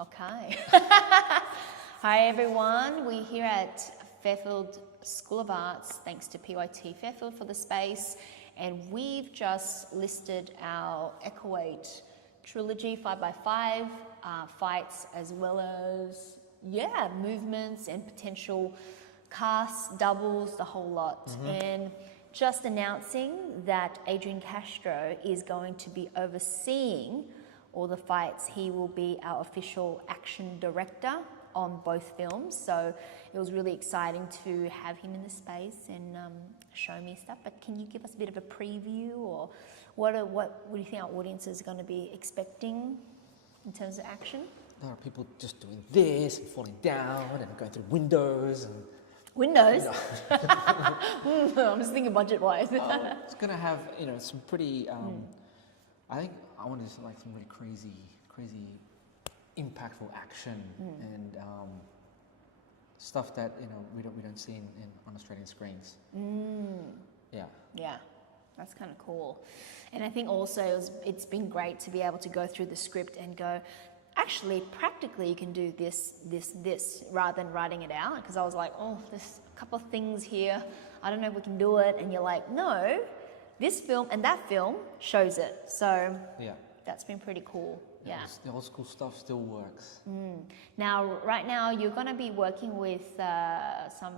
Okay. Hi everyone, we're here at Fairfield School of Arts, thanks to PYT Fairfield for the space, and we've just listed our Echo 8 Trilogy 5x5 fights, as well as, movements and potential casts, doubles, the whole lot. And just announcing that Adrian Castro is going to be overseeing all the fights. He will be our official action director on both films, so it was really exciting to have him in the space and show me stuff. But can you give us a bit of a preview, or what do you think our audience is going to be expecting in terms of action? There are people just doing this and falling down and going through windows and... Windows? I'm just thinking budget-wise. It's going to have, some pretty, I think I want to like some really crazy, impactful action and stuff that, we don't see on Australian screens. Yeah, that's kind of cool. And I think also it's been great to be able to go through the script and go, actually, practically you can do this, rather than writing it out. Because I was like, oh, there's a couple of things here. I don't know if we can do it. And you're like, no, this film and that film shows it. So that's been pretty cool. Yeah. The old school stuff still works. Now, right now, you're going to be working with some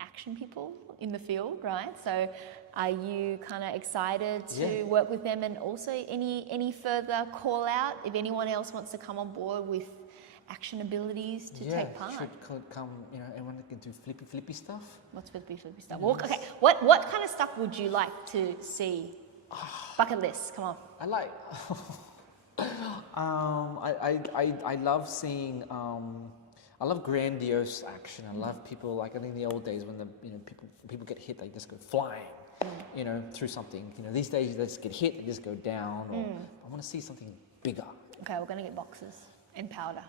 action people in the field, right? So are you kind of excited to work with them? And also any further call out if anyone else wants to come on board with action abilities to take part? Should come, everyone can do flippy stuff. What's flippy stuff? Well, okay, what kind of stuff would you like to see? Bucket list, come on. I like... I love seeing... I love grandiose action. I love people, like I think in the old days when people get hit, they just go flying, through something. These days they just get hit, they just go down. Or I want to see something bigger. Okay, we're going to get boxes and powder.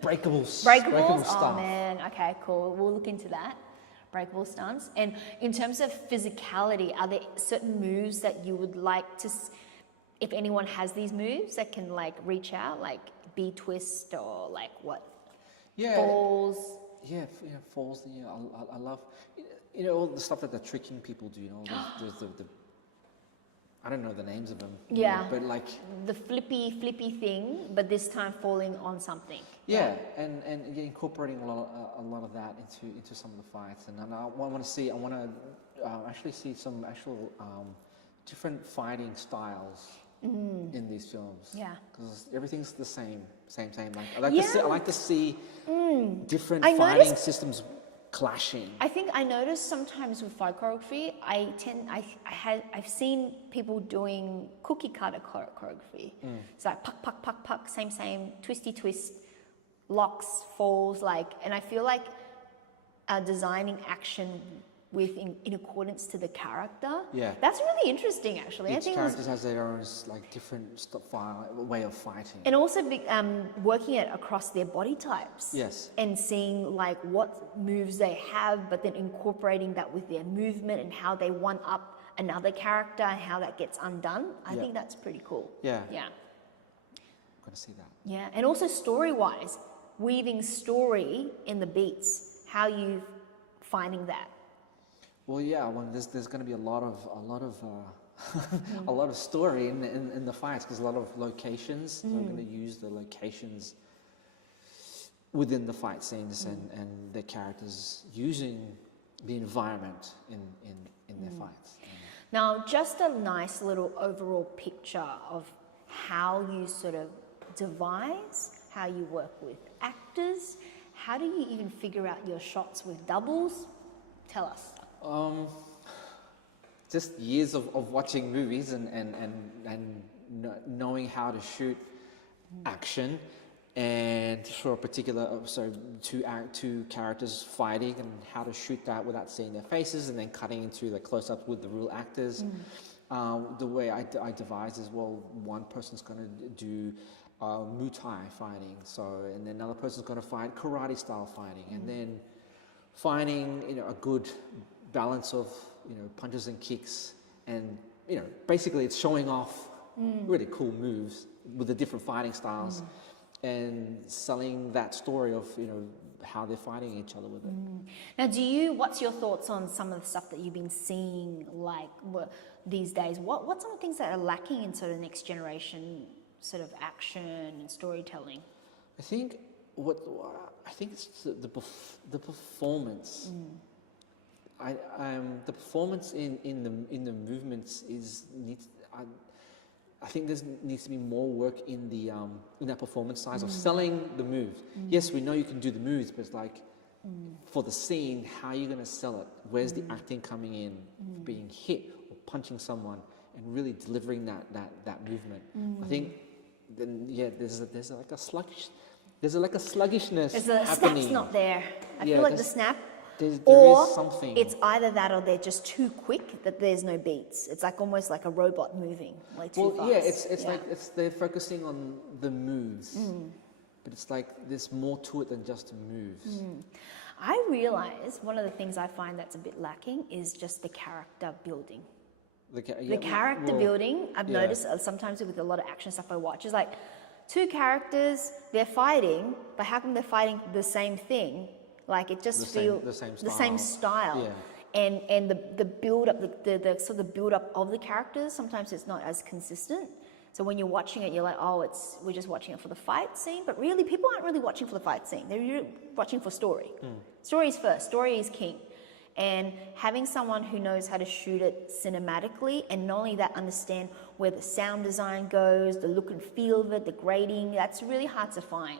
Breakable stuff. Oh man, okay, cool. We'll look into that. Breakable stunts. And in terms of physicality, are there certain moves that you would like to, if anyone has these moves that can like reach out, like B-twist or like what? Falls. Yeah, falls. I love, all the stuff that the tricking people do. There's the I don't know the names of them. Yeah. But like the flippy thing, but this time falling on something. Yeah, and incorporating a lot of that into some of the fights, and I want to actually see some actual different fighting styles in these films. Yeah, because everything's the same. Like I like to see different fighting systems clashing. I think I notice sometimes with fight choreography, I've seen people doing cookie cutter choreography. It's like puck, same, twisty twist, locks, falls, and I feel like designing action in accordance to the character. Yeah, that's really interesting, actually. Each character has their own different way of fighting, and also working it across their body types. Yes, and seeing what moves they have, but then incorporating that with their movement and how they one up another character and how that gets undone. I think that's pretty cool. Yeah. Got to see that. Yeah, and also story-wise, weaving story in the beats. How you finding that? Well, there's going to be a lot of a lot of story in the fights, because a lot of locations. So I'm going to use the locations within the fight scenes and the characters using the environment in their fights. Now, just a nice little overall picture of how you sort of devise, how you work with actors. How do you even figure out your shots with doubles? Tell us. Just years of watching movies and knowing how to shoot action, and for a particular two characters fighting, and how to shoot that without seeing their faces, and then cutting into the close-ups with the real actors. The way I devise is, one person's going to do Muay Thai fighting, and then another person's going to fight karate style fighting, and then finding a good balance of punches and kicks, and basically it's showing off really cool moves with the different fighting styles, and selling that story of, you know, how they're fighting each other with it. Now, what's your thoughts on some of the stuff that you've been seeing, like these days? What's some of the things that are lacking in sort of next generation sort of action and storytelling? I think it's the performance. The performance in the movements I think there needs to be more work in that performance side of selling the moves. Yes, we know you can do the moves, but it's like for the scene, how are you going to sell it? Where's the acting coming in, being hit or punching someone, and really delivering that movement? I think then there's like a sluggishness The happening. snap's not there. I feel like the snap. There Or is something. it's either that or they're just too quick that there's no beats. It's like almost like a robot moving, like too fast. Yeah, it's like they're focusing on the moves, but it's like there's more to it than just the moves. I realise one of the things I find that's a bit lacking is just the character building. The character building, I've noticed sometimes with a lot of action stuff I watch, is like two characters, they're fighting, but how come they're fighting the same thing? Like it just feels the same style. Yeah. And the build up, the sort of build up of the characters, sometimes it's not as consistent. So when you're watching it, you're like, oh, we're just watching it for the fight scene. But really, people aren't really watching for the fight scene. They're really watching for story. Story is first. Story is king. And having someone who knows how to shoot it cinematically, and not only that, understand where the sound design goes, the look and feel of it, the grading, that's really hard to find.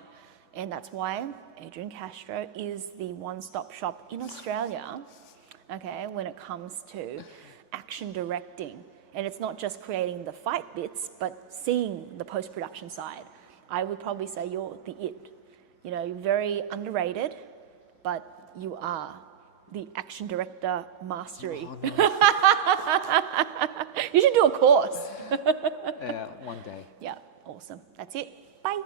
And that's why Adrian Castro is the one-stop shop in Australia, okay, when it comes to action directing. And it's not just creating the fight bits, but seeing the post-production side. I would probably say you're the it. You know, you're very underrated, but you are the action director mastery. Oh, no. You should do a course. Yeah, one day. Yeah, awesome. That's it. Bye.